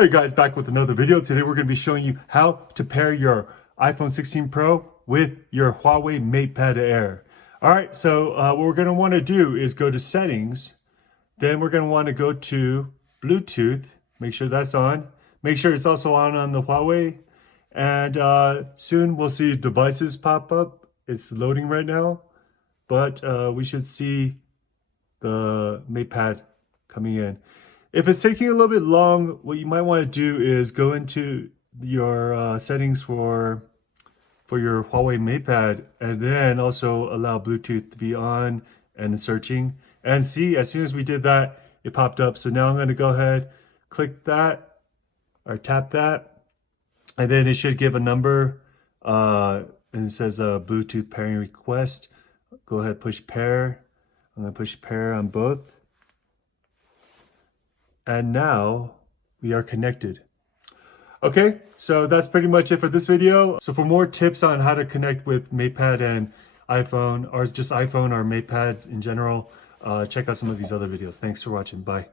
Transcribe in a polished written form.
Hey guys, back with another video. Today we're going to be showing you how to pair your iPhone 16 Pro with your Huawei MatePad Air. Alright, so what we're going to want to do is go to settings. Then we're going to want to go to Bluetooth. Make sure that's on. Make sure it's also on the Huawei. And soon we'll see devices pop up. It's loading right now. But we should see the MatePad coming in. If it's taking a little bit long, what you might want to do is go into your settings for your Huawei MatePad and then also allow Bluetooth to be on and searching. And see, as soon as we did that, it popped up. So now I'm going to go ahead, click that or tap that, and then it should give a number and it says Bluetooth pairing request. Go ahead, push pair. I'm going to push pair on both. And now we are connected. Okay, so that's pretty much it for this video. So for more tips on how to connect with MatePad and iPhone, or just iPhone or MatePads in general, check out some of these other videos. Thanks for watching. Bye.